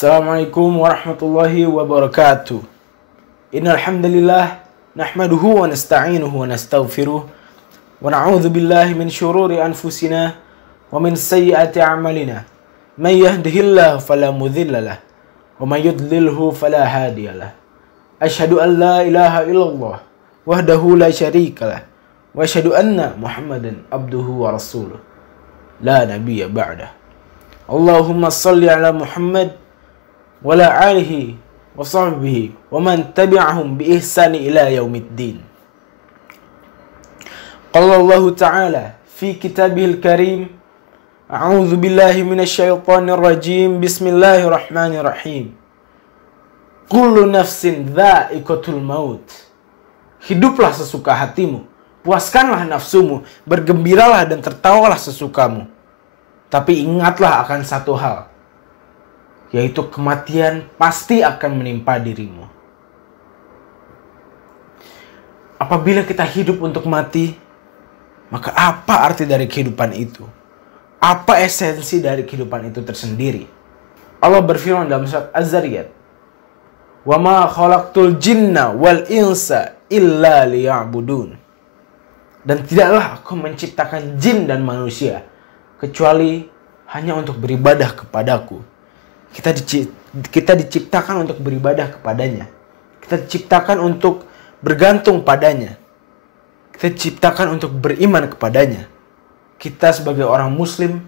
Assalamualaikum warahmatullahi wabarakatuh. Innal hamdalillah nahmaduhu wa nasta'inuhu wa nastaghfiruh wa na'udzu billahi min syururi anfusina wa min sayyiati a'malina. May yahdihillahu fala mudilla lahu wa may yudlilhu fala hadiyalah. Asyhadu an la ilaha illallah wahdahu la syarika lah wa asyhadu anna Muhammadan abduhu wa rasuluh. La nabiyya ba'dah. Allahumma salli ala Muhammad wa ala alihi wa sahbihi wa man tabi'ahum bi ihsani ila yaumiddin. Qala Allah Ta'ala fi kitabihil karim, a'udzu billahi minasyaitonir rajim, bismillahirrahmanirrahim. Kullu nafsin dha'iqatul maut. Hiduplah sesuka hatimu, puaskanlah nafsumu, bergembiralah dan tertawalah sesukamu. Tapi ingatlah akan satu hal, yaitu kematian pasti akan menimpa dirimu. Apabila kita hidup untuk mati, maka apa arti dari kehidupan itu? Apa esensi dari kehidupan itu tersendiri? Allah berfirman dalam surat Az-Zariyat, "Wa ma khalaqtul jinna wal insa illa liya'budun." Dan tidaklah aku menciptakan jin dan manusia kecuali hanya untuk beribadah kepadaku. Kita diciptakan untuk beribadah kepadanya. Kita diciptakan untuk bergantung padanya. Kita diciptakan untuk beriman kepadanya. Kita sebagai orang muslim,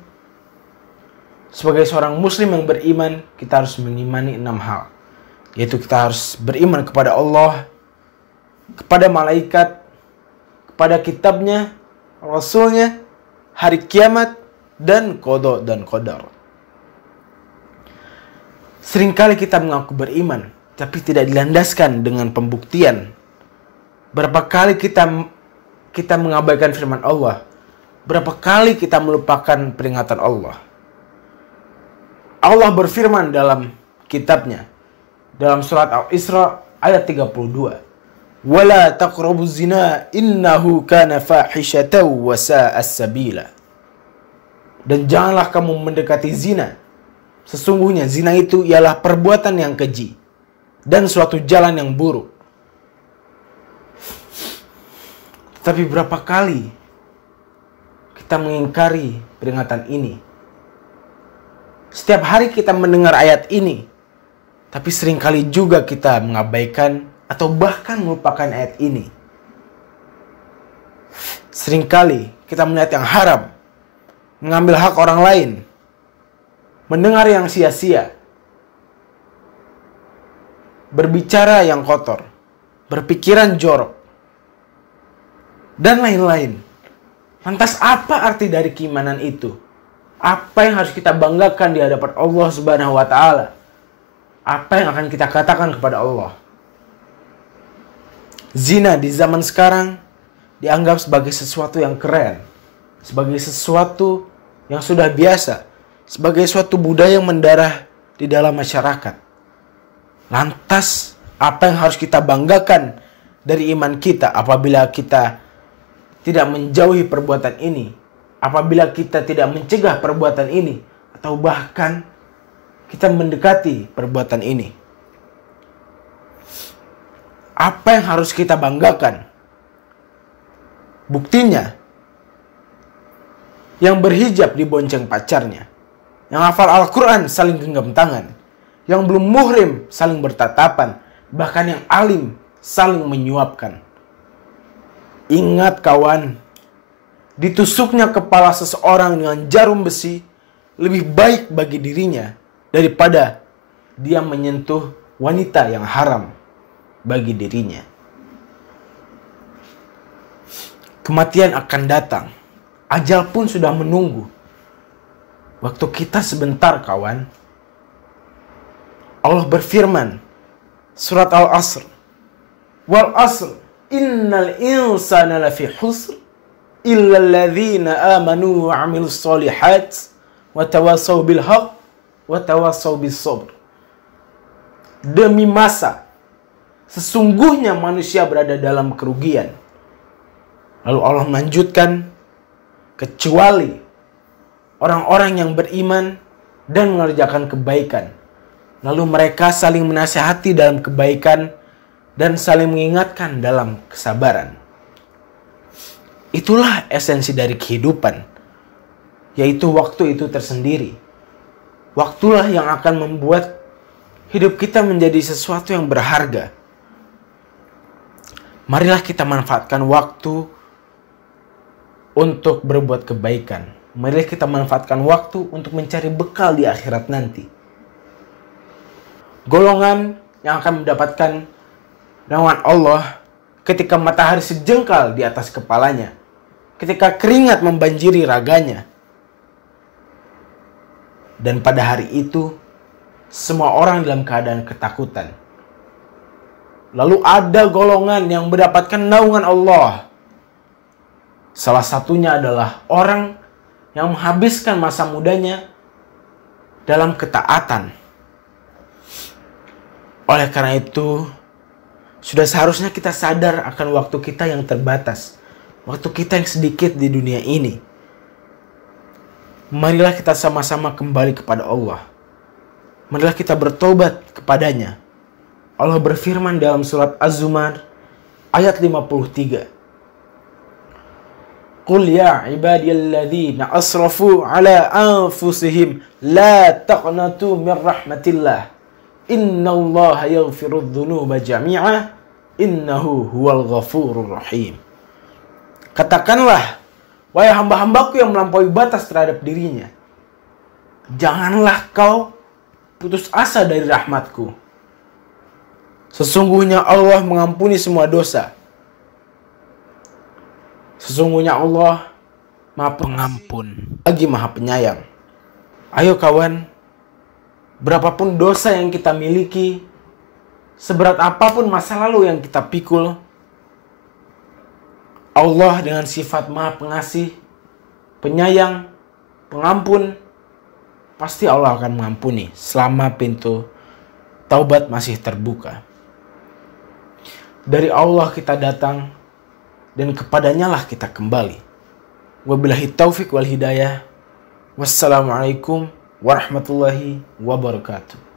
sebagai seorang muslim yang beriman, kita harus mengimani 6 hal. Yaitu kita harus beriman kepada Allah, kepada malaikat, kepada kitabnya, rasulnya, hari kiamat, dan qada dan qadar. Seringkali kita mengaku beriman, tapi tidak dilandaskan dengan pembuktian. Berapa kali kita mengabaikan firman Allah? Berapa kali kita melupakan peringatan Allah? Allah berfirman dalam kitabnya, dalam surat Al-Isra ayat 32. "Wala taqrabuz zina innahu kana fahishatan wa sa'a sabila." Dan janganlah kamu mendekati zina. Sesungguhnya zina itu ialah perbuatan yang keji dan suatu jalan yang buruk. Tapi berapa kali kita mengingkari peringatan ini? Setiap hari kita mendengar ayat ini, tapi seringkali juga kita mengabaikan atau bahkan melupakan ayat ini. Seringkali kita melihat yang haram, mengambil hak orang lain, mendengar yang sia-sia, berbicara yang kotor, berpikiran jorok, dan lain-lain. Lantas apa arti dari keimanan itu? Apa yang harus kita banggakan di hadapan Allah Subhanahu wa Ta'ala? Apa yang akan kita katakan kepada Allah? Zina di zaman sekarang dianggap sebagai sesuatu yang keren, sebagai sesuatu yang sudah biasa, sebagai suatu budaya yang mendarah di dalam masyarakat. Lantas, apa yang harus kita banggakan dari iman kita apabila kita tidak menjauhi perbuatan ini? Apabila kita tidak mencegah perbuatan ini? Atau bahkan kita mendekati perbuatan ini? Apa yang harus kita banggakan? Buktinya, yang berhijab dibonceng pacarnya, yang hafal Al-Quran saling genggam tangan, yang belum muhrim saling bertatapan, bahkan yang alim saling menyuapkan. Ingat kawan, ditusuknya kepala seseorang dengan jarum besi lebih baik bagi dirinya daripada dia menyentuh wanita yang haram bagi dirinya. Kematian akan datang, ajal pun sudah menunggu. Waktu kita sebentar kawan. Allah berfirman, surat Al-Asr, "Wal asr, innal insana lafi khusr, illa alladhina amanu wa 'amilus solihat, wa tawassaw bil haqq, wa tawassaw bis sabr." Demi masa, sesungguhnya manusia berada dalam kerugian. Lalu Allah melanjutkan, kecuali orang-orang yang beriman dan mengerjakan kebaikan, Lalu mereka saling menasihati dalam kebaikan dan saling mengingatkan dalam kesabaran. Itulah esensi dari kehidupan, yaitu waktu itu tersendiri. Waktulah yang akan membuat hidup kita menjadi sesuatu yang berharga. Marilah kita manfaatkan waktu untuk berbuat kebaikan. Marilah kita manfaatkan waktu untuk mencari bekal di akhirat nanti. Golongan yang akan mendapatkan naungan Allah ketika matahari sejengkal di atas kepalanya, ketika keringat membanjiri raganya. Dan pada hari itu, semua orang dalam keadaan ketakutan. Lalu ada golongan yang mendapatkan naungan Allah. Salah satunya adalah orang yang menghabiskan masa mudanya dalam ketaatan. Oleh karena itu, sudah seharusnya kita sadar akan waktu kita yang terbatas. Waktu kita yang sedikit di dunia ini. Marilah kita sama-sama kembali kepada Allah. Marilah kita bertobat kepadanya. Allah berfirman dalam surat Az-Zumar ayat 53. Qul ya ibadiyalladzina asrafu ala anfusihim la taqnatu min rahmatillah. Innallaha yaghfirudz dzunuba jami'a innahu huwal ghafurur rahim. Katakanlah, wahai hamba-hambaku yang melampaui batas terhadap dirinya, janganlah kau putus asa dari rahmatku. Sesungguhnya Allah mengampuni semua dosa. Sesungguhnya Allah Maha Pengampun lagi Maha Penyayang. Ayo kawan, berapapun dosa yang kita miliki, seberat apapun masa lalu yang kita pikul, Allah dengan sifat Maha Pengasih, Penyayang, Pengampun, pasti Allah akan mengampuni selama pintu taubat masih terbuka. Dari Allah kita datang dan kepadanya lah kita kembali. Wabillahi taufik wal hidayah. Wassalamualaikum warahmatullahi wabarakatuh.